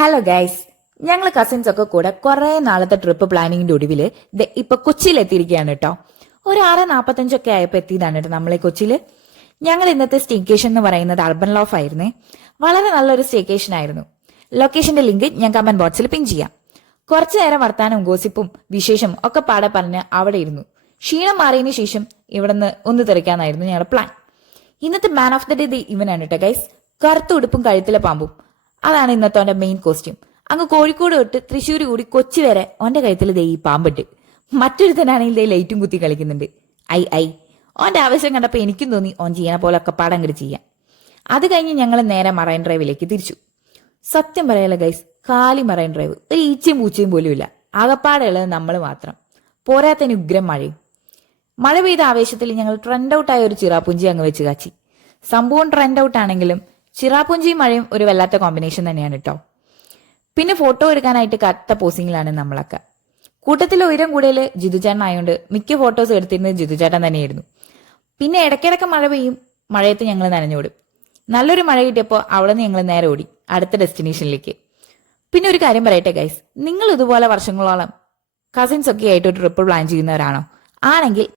Hello guys, ഞങ്ങൾ cousins ഒക്കെ കൂടെ കുറെ നാളത്തെ ട്രിപ്പ് പ്ലാനിങ്ങിന്റെ ഒടുവില് ഇപ്പൊ കൊച്ചിയിൽ എത്തിയിരിക്കുകയാണ് കേട്ടോ. ഒരു 6:45 ആയപ്പോ എത്തിയതാണ് കേട്ടോ നമ്മളെ കൊച്ചിയില്. ഞങ്ങൾ ഇന്നത്തെ സ്റ്റേക്കേഷൻ എന്ന് പറയുന്നത് അർബൻ ലോഫ് ആയിരുന്നേ. വളരെ നല്ലൊരു സ്റ്റേക്കേഷൻ ആയിരുന്നു. ലൊക്കേഷന്റെ ലിങ്ക് ഞാൻ കമന്റ് ബോക്സിൽ പിൻ ചെയ്യാം. കുറച്ചു നേരം വർത്താനവും ഗോസിപ്പും വിശേഷം ഒക്കെ പാടെ പറഞ്ഞ് അവിടെ ഇരുന്നു. ക്ഷീണം മാറിയതിനു ശേഷം ഇവിടുന്ന് ഒന്ന് തെറിക്കാന്നായിരുന്നു ഞങ്ങളുടെ പ്ലാൻ. ഇന്നത്തെ മാൻ ഓഫ് ദ ഡേ ഇവനാണ് കേട്ടോ ഗൈസ്. കറുത്ത ഉടുപ്പും കഴുത്തിലെ പാമ്പും, അതാണ് ഇന്നത്തെ അവന്റെ മെയിൻ കോസ്റ്റ്യൂം. അങ്ങ് കോഴിക്കോട് തൊട്ട് തൃശ്ശൂർ കൂടി കൊച്ചി വരെ ഓന്റെ കഴുത്തിൽ ദേ ഈ പാമ്പിട്ട്. മറ്റൊരുത്തനാണെങ്കിൽ ദേ ലൈറ്റും കുത്തി കളിക്കുന്നുണ്ട്. ഐ ഓന്റെ ആവശ്യം കണ്ടപ്പോ എനിക്കും തോന്നി ഓൻ ചെയ്യണ പോലെ ഒക്കെ പാടങ്ങട് ചെയ്യാം. അത് കഴിഞ്ഞ് ഞങ്ങൾ നേരെ മറൈൻ ഡ്രൈവിലേക്ക് തിരിച്ചു. സത്യം പറയാലോ ഗൈസ്, കാലി മറൈൻ ഡ്രൈവ്, ഒരു ഈച്ചയും പൂച്ചയും പോലും ഇല്ല. ആകപ്പാടെ ഉള്ളത് നമ്മൾ മാത്രം. പോരാത്തതിന് ഉഗ്രം മഴയും. മഴ പെയ്ത ആവേശത്തിൽ ഞങ്ങൾ ട്രെൻഡ് ഔട്ടായ ഒരു ചിറാപ്പുഞ്ചി അങ്ങ് വെച്ച് കാച്ചി. സംഭവം ട്രെൻഡ് ഔട്ട് ആണെങ്കിലും ചിറാപ്പുഞ്ചിയും മഴയും ഒരു വല്ലാത്ത കോമ്പിനേഷൻ തന്നെയാണ് കേട്ടോ. പിന്നെ ഫോട്ടോ എടുക്കാനായിട്ട് കത്ത പോസിങ്ങിലാണ് നമ്മളൊക്കെ. കൂട്ടത്തിൽ ഉയരം കൂടുതൽ ജിതുചേട്ടൻ ആയതുകൊണ്ട് മിക്ക ഫോട്ടോസ് എടുത്തിരുന്നത് ജിതുചേട്ടൻ തന്നെയായിരുന്നു. പിന്നെ ഇടയ്ക്കിടയ്ക്ക് മഴ പെയ്യും. മഴയത്ത് ഞങ്ങൾ നനഞ്ഞോടും. നല്ലൊരു മഴ കിട്ടിയപ്പോൾ അവിടെ നിന്ന് ഞങ്ങൾ നേരെ ഓടി അടുത്ത ഡെസ്റ്റിനേഷനിലേക്ക്. പിന്നെ ഒരു കാര്യം പറയട്ടെ ഗൈസ്, നിങ്ങൾ ഇതുപോലെ വർഷങ്ങളോളം കസിൻസ് ഒക്കെ ആയിട്ട് ഒരു ട്രിപ്പ് പ്ലാൻ ചെയ്യുന്നവരാണോ? ആണെങ്കിൽ